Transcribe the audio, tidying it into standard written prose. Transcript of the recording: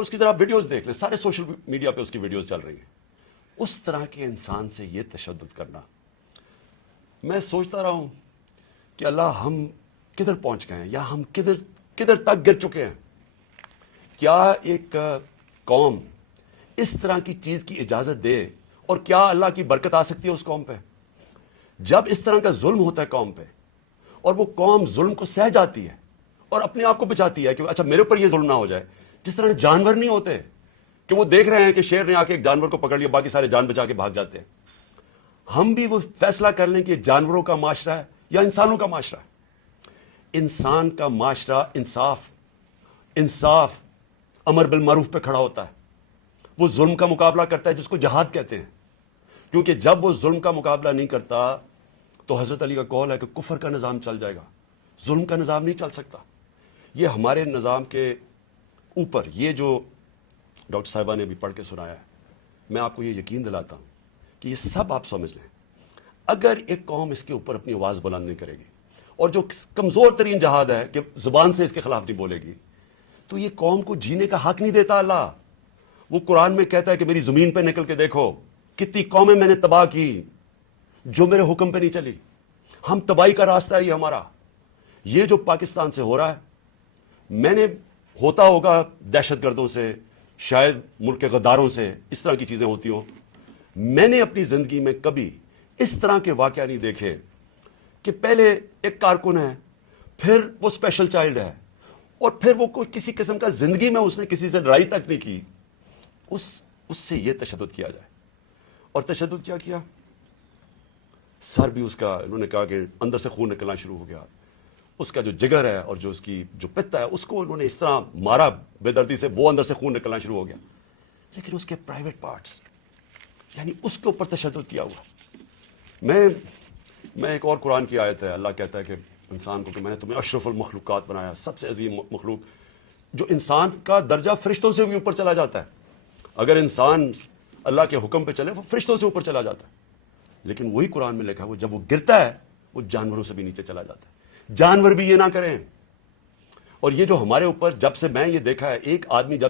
اس کی ذرا ویڈیوز دیکھ لیں، سارے سوشل میڈیا پہ اس کی ویڈیوز چل رہی ہیں. اس طرح کے انسان سے یہ تشدد کرنا، میں سوچتا رہا ہوں کہ اللہ ہم کدھر پہنچ گئے ہیں، یا ہم کدھر تک گر چکے ہیں. کیا ایک قوم اس طرح کی چیز کی اجازت دے، اور کیا اللہ کی برکت آ سکتی ہے اس قوم پہ؟ جب اس طرح کا ظلم ہوتا ہے قوم پہ، اور وہ قوم ظلم کو سہ جاتی ہے اور اپنے آپ کو بچاتی ہے کہ اچھا میرے اوپر یہ ظلم نہ ہو جائے. جس طرح جانور نہیں ہوتے کہ وہ دیکھ رہے ہیں کہ شیر نے آ کے ایک جانور کو پکڑ لیا، باقی سارے جان بچا کے بھاگ جاتے ہیں. ہم بھی وہ فیصلہ کر لیں کہ جانوروں کا معاشرہ ہے یا انسانوں کا معاشرہ ہے. انسان کا معاشرہ انصاف امر بالمعروف پہ کھڑا ہوتا ہے. وہ ظلم کا مقابلہ کرتا ہے جس کو جہاد کہتے ہیں. کیونکہ جب وہ ظلم کا مقابلہ نہیں کرتا تو حضرت علی کا قول ہے کہ کفر کا نظام چل جائے گا، ظلم کا نظام نہیں چل سکتا. یہ ہمارے نظام کے اوپر یہ جو ڈاکٹر صاحبہ نے بھی پڑھ کے سنایا ہے، میں آپ کو یہ یقین دلاتا ہوں کہ یہ سب آپ سمجھ لیں. اگر ایک قوم اس کے اوپر اپنی آواز بلند نہیں کرے گی، اور جو کمزور ترین جہاد ہے کہ زبان سے اس کے خلاف نہیں بولے گی، تو یہ قوم کو جینے کا حق نہیں دیتا اللہ. وہ قرآن میں کہتا ہے کہ میری زمین پہ نکل کے دیکھو کتنی قومیں میں نے تباہ کی جو میرے حکم پہ نہیں چلی. ہم تباہی کا راستہ ہے یہ ہمارا. یہ جو پاکستان سے ہو رہا ہے، میں نے ہوتا ہوگا دہشت گردوں سے، شاید ملک کے غداروں سے اس طرح کی چیزیں ہوتی ہوں. میں نے اپنی زندگی میں کبھی اس طرح کے واقعہ نہیں دیکھے کہ پہلے ایک کارکن ہے، پھر وہ اسپیشل چائلڈ ہے، اور پھر وہ کوئی کسی قسم کا زندگی میں اس نے کسی سے لڑائی تک نہیں کی، اس سے یہ تشدد کیا جائے. اور تشدد کیا کیا؟ سر بھی اس کا، انہوں نے کہا کہ اندر سے خون نکلنا شروع ہو گیا. اس کا جو جگر ہے اور جو اس کی جو پتا ہے اس کو انہوں نے اس طرح مارا بے دردی سے، وہ اندر سے خون نکلنا شروع ہو گیا. لیکن اس کے پرائیویٹ پارٹس، یعنی اس کے اوپر تشدد کیا ہوا. میں ایک اور قرآن کی آیت ہے، اللہ کہتا ہے کہ انسان کو کہ میں نے تمہیں اشرف المخلوقات بنایا، سب سے عظیم مخلوق. جو انسان کا درجہ فرشتوں سے بھی اوپر چلا جاتا ہے. اگر انسان اللہ کے حکم پہ چلے وہ فرشتوں سے اوپر چلا جاتا ہے. لیکن وہی قرآن میں لکھا ہے وہ جب وہ گرتا ہے وہ جانوروں سے بھی نیچے چلا جاتا ہے. جانور بھی یہ نہ کریں. اور یہ جو ہمارے اوپر جب سے میں یہ دیکھا ہے، ایک آدمی جب